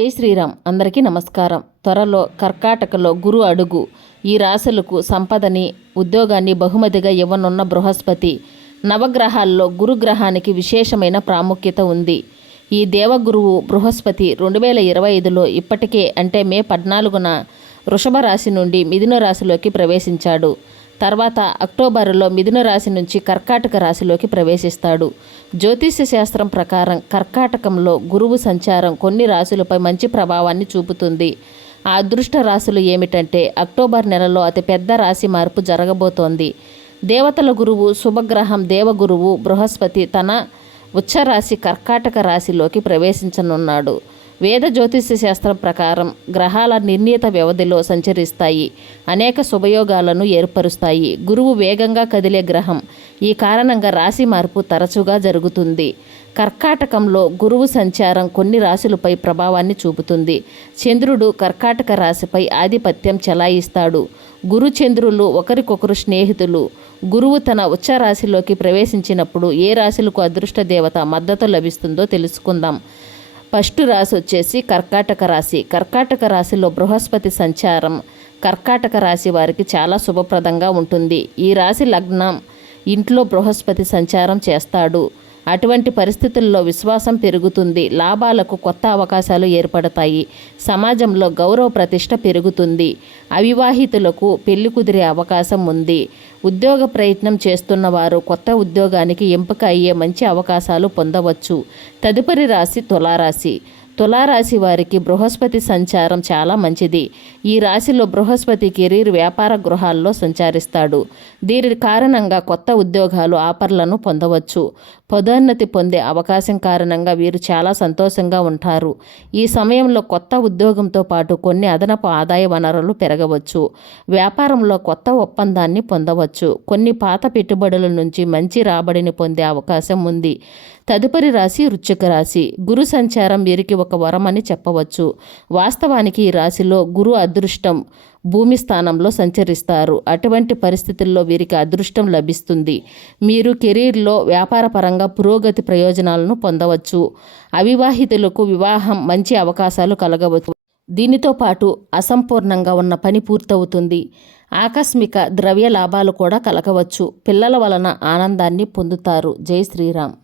జై శ్రీరామ్. అందరికీ నమస్కారం. త్వరలో కర్కాటకలో గురు అడుగు. ఈ రాశులకు సంపదని, ఉద్యోగాన్ని బహుమతిగా ఇవ్వనున్న బృహస్పతి. నవగ్రహాల్లో గురుగ్రహానికి విశేషమైన ప్రాముఖ్యత ఉంది. ఈ దేవగురువు బృహస్పతి 2025లో ఇప్పటికే అంటే మే 14న వృషభ రాశి నుండి మిథున రాశిలోకి ప్రవేశించాడు. తర్వాత అక్టోబరులో మిథున రాశి నుంచి కర్కాటక రాశిలోకి ప్రవేశిస్తాడు. జ్యోతిష్య శాస్త్రం ప్రకారం కర్కాటకంలో గురువు సంచారం కొన్ని రాశులపై మంచి ప్రభావాన్ని చూపుతుంది. ఆ అదృష్ట రాశులు ఏమిటంటే అక్టోబర్ నెలలో అతిపెద్ద రాశి మార్పు జరగబోతోంది. దేవతల గురువు శుభగ్రహం దేవగురువు బృహస్పతి తన ఉచ్చరాశి కర్కాటక రాశిలోకి ప్రవేశించనున్నాడు. వేద జ్యోతిష్య శాస్త్రం ప్రకారం గ్రహాల నిర్ణీత వ్యవధిలో సంచరిస్తాయి, అనేక శుభయోగాలను ఏర్పరుస్తాయి. గురువు వేగంగా కదిలే గ్రహం. ఈ కారణంగా రాశి మార్పు తరచుగా జరుగుతుంది. కర్కాటకంలో గురువు సంచారం కొన్ని రాశులపై ప్రభావాన్ని చూపుతుంది. చంద్రుడు కర్కాటక రాశిపై ఆధిపత్యం చెలాయిస్తాడు. గురు చంద్రులు ఒకరికొకరు స్నేహితులు. గురువు తన ఉచ్చ రాశిలోకి ప్రవేశించినప్పుడు ఏ రాశులకు అదృష్ట దేవత మద్దతు లభిస్తుందో తెలుసుకుందాం. ఫస్ట్ రాశి వచ్చేసి కర్కాటక రాశి. కర్కాటక రాశిలో బృహస్పతి సంచారం కర్కాటక రాశి వారికి చాలా శుభప్రదంగా ఉంటుంది. ఈ రాశి లగ్నం ఇంట్లో బృహస్పతి సంచారం చేస్తాడు. అటువంటి పరిస్థితుల్లో విశ్వాసం పెరుగుతుంది. లాభాలకు కొత్త అవకాశాలు ఏర్పడతాయి. సమాజంలో గౌరవ ప్రతిష్ట పెరుగుతుంది. అవివాహితులకు పెళ్లి కుదిరే అవకాశం ఉంది. ఉద్యోగ ప్రయత్నం చేస్తున్న వారు కొత్త ఉద్యోగానికి ఎంపిక అయ్యే మంచి అవకాశాలు పొందవచ్చు. తదుపరి రాశి తులారాశి. తులారాశి వారికి బృహస్పతి సంచారం చాలా మంచిది. ఈ రాశిలో బృహస్పతి కెరీర్ వ్యాపార గృహాల్లో సంచరిస్తాడు. దీని కారణంగా కొత్త ఉద్యోగాలు ఆఫర్లను పొందవచ్చు. పదోన్నతి పొందే అవకాశం కారణంగా వీరు చాలా సంతోషంగా ఉంటారు. ఈ సమయంలో కొత్త ఉద్యోగంతో పాటు కొన్ని అదనపు ఆదాయ వనరులు పెరగవచ్చు. వ్యాపారంలో కొత్త ఒప్పందాన్ని పొందవచ్చు. కొన్ని పాత పెట్టుబడుల నుంచి మంచి రాబడిని పొందే అవకాశం ఉంది. తదుపరి రాశి వృశ్చిక రాశి. గురు సంచారం వీరికి ఒక వరం అని చెప్పవచ్చు. వాస్తవానికి ఈ రాశిలో గురు అదృష్టం భూమి స్థానంలో సంచరిస్తారు. అటువంటి పరిస్థితుల్లో వీరికి అదృష్టం లభిస్తుంది. మీరు కెరీర్లో వ్యాపారపరంగా పురోగతి ప్రయోజనాలను పొందవచ్చు. అవివాహితులకు వివాహం మంచి అవకాశాలు కలగవచ్చు. దీనితో పాటు అసంపూర్ణంగా ఉన్న పని పూర్తవుతుంది. ఆకస్మిక ద్రవ్య లాభాలు కూడా కలగవచ్చు. పిల్లల వలన ఆనందాన్ని పొందుతారు. జై శ్రీరామ్.